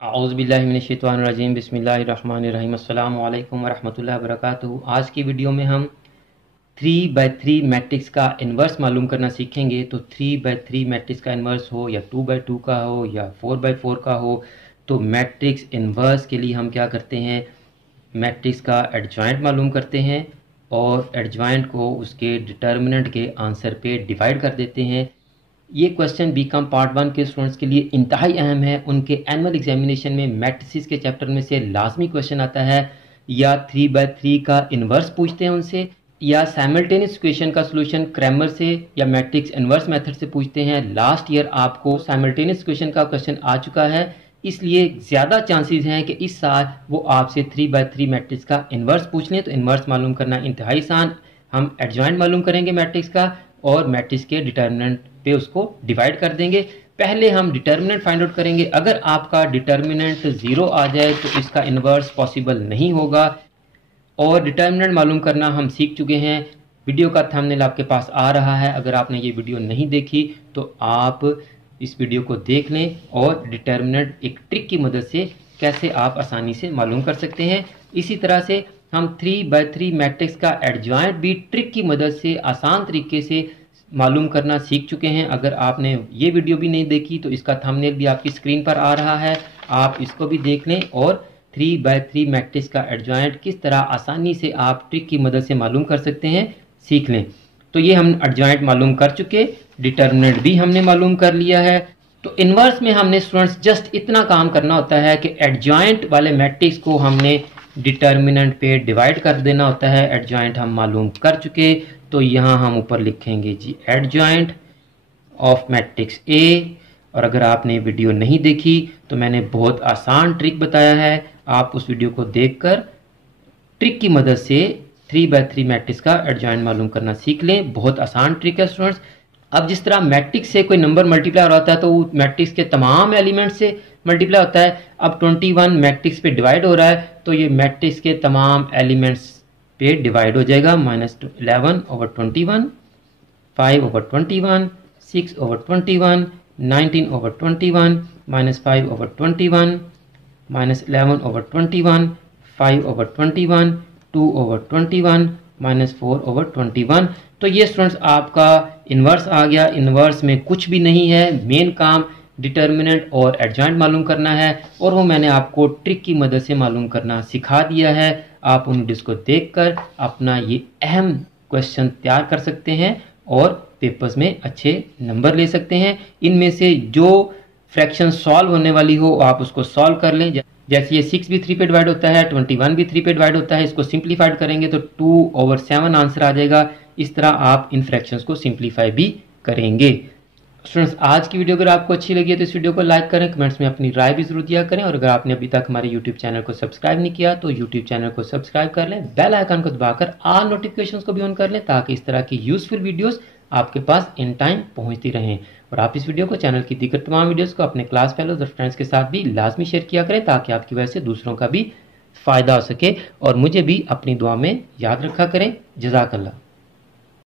औज़ुबिल्लाहिमिनश्शैतानिर्रजीम बिस्मिल्लाहिर्रहमानिर्रहीम अस्सलामु अलैकुम वरहमतुल्लाहि वबरकातुहू। आज की वीडियो में हम 3/3 मैट्रिक्स का इन्वर्स मालूम करना सीखेंगे। तो 3/3 मैट्रिक्स का इन्वर्स हो या 2/2 का हो या 4/4 का हो, तो मैट्रिक्स इन्वर्स के लिए हम क्या करते हैं, मैट्रिक्स का एडजॉइंट मालूम करते हैं और एडजॉइंट को उसके डिटर्मिनेंट के आंसर पे डिवाइड कर देते हैं। ये क्वेश्चन बीकॉम पार्ट 1 के स्टूडेंट्स के लिए इंतहाई अहम है। उनके एनुअल एग्जामिनेशन में मैट्रिसेस के चैप्टर में से लाजमी क्वेश्चन आता है। या 3/3 का इन्वर्स पूछते हैं उनसे, या साइमल्टेनियस इक्वेशन का सॉल्यूशन क्रैमर से या मैट्रिक्स इन्वर्स मेथड से पूछते हैं। लास्ट ईयर आपको साइमल्टेनियस इक्वेशन का क्वेश्चन आ चुका है, इसलिए ज़्यादा चांसेस हैं कि इस साल वो आपसे 3/3 मैट्रिक्स का इन्वर्स पूछ लें। तो इन्वर्स मालूम करना इंतहाई आसान। हम एडजॉइंट मालूम करेंगे मैट्रिक्स का और मैट्रिक्स के डिटर्मिनेंट पे उसको डिवाइड कर देंगे। पहले हम डिटर्मिनेंट फाइंड आउट करेंगे। अगर आपका डिटर्मिनेंट 0 आ जाए तो इसका इन्वर्स पॉसिबल नहीं होगा। और डिटर्मिनेंट मालूम करना हम सीख चुके हैं। वीडियो का थंबनेल आपके पास आ रहा है। अगर आपने ये वीडियो नहीं देखी तो आप इस वीडियो को देख लें और डिटर्मिनेंट एक ट्रिक की मदद से कैसे आप आसानी से मालूम कर सकते हैं। इसी तरह से हम 3/3 मैट्रिक्स का एडजॉइंट भी ट्रिक की मदद से आसान तरीके से मालूम करना सीख चुके हैं। अगर आपने ये वीडियो भी नहीं देखी तो इसका थंबनेल भी आपकी स्क्रीन पर आ रहा है, आप इसको भी देख लें और 3/3 मैट्रिक्स का एडजॉइंट किस तरह आसानी से आप ट्रिक की मदद से मालूम कर सकते हैं सीख लें। तो ये हम एडजॉइंट मालूम कर चुके, डिटर्मिनेंट भी हमने मालूम कर लिया है। तो इन्वर्स में हमने स्टूडेंट्स जस्ट इतना काम करना होता है कि एडजॉइंट वाले मैट्रिक्स को हमने डिटर्मिनेंट पे डिवाइड कर देना होता है। एडजॉइंट हम मालूम कर चुके, तो यहाँ हम ऊपर लिखेंगे जी एडजॉइंट ऑफ मैट्रिक्स ए। और अगर आपने वीडियो नहीं देखी तो मैंने बहुत आसान ट्रिक बताया है, आप उस वीडियो को देखकर ट्रिक की मदद से 3/3 मैट्रिक्स का एडजॉइंट मालूम करना सीख लें। बहुत आसान ट्रिक है स्टूडेंट्स। अब जिस तरह मैट्रिक्स से कोई नंबर मल्टीप्लाई होता है तो वो मैट्रिक्स के तमाम एलिमेंट से मल्टीप्लाई होता है। अब 21 मैट्रिक्स पे डिवाइड हो रहा है तो ये मैट्रिक्स के तमाम एलिमेंट्स पे डिवाइड हो जाएगा। -11/21, 5/21, 6/21, 19/21, -5/21, -11/21, 5/21, 2/21, -4/21। तो ये स्टूडेंट्स आपका इन्वर्स आ गया। इन्वर्स में कुछ भी नहीं है, मेन काम डिटर्मिनेंट और एडजॉइंट मालूम करना है और वो मैंने आपको ट्रिक की मदद से मालूम करना सिखा दिया है। आप उन वीडियोस को देखकर अपना ये अहम क्वेश्चन तैयार कर सकते हैं और पेपर्स में अच्छे नंबर ले सकते हैं। इनमें से जो फ्रैक्शन सॉल्व होने वाली हो आप उसको सॉल्व कर लें। जैसे ये 6 भी 3 पे डिवाइड होता है, 21 भी 3 पे डिवाइड होता है। इसको सिंप्लीफाइड करेंगे तो 2/7 आंसर आ जाएगा। इस तरह आप इन फ्रैक्शंस को सिंप्लीफाई भी करेंगे। स्टूडेंट्स, आज की वीडियो अगर आपको अच्छी लगी है तो इस वीडियो को लाइक करें, कमेंट्स में अपनी राय भी जरूर दिया करें। और अगर आपने अभी तक हमारे यूट्यूब चैनल को सब्सक्राइब नहीं किया तो यूट्यूब चैनल को सब्सक्राइब कर लें, बेल आइकन को दबाकर ऑल नोटिफिकेशंस को भी ऑन कर लें ताकि इस तरह की यूजफुल वीडियोस आपके पास इन टाइम पहुंचती रहें। और आप इस वीडियो को, चैनल की दीगर तमाम वीडियोस को अपने क्लास फेलोज और फ्रेंड्स के साथ भी लाजमी शेयर किया करें ताकि आपकी वजह से दूसरों का भी फ़ायदा हो सके और मुझे भी अपनी दुआ में याद रखा करें। जज़ाकल्लाह।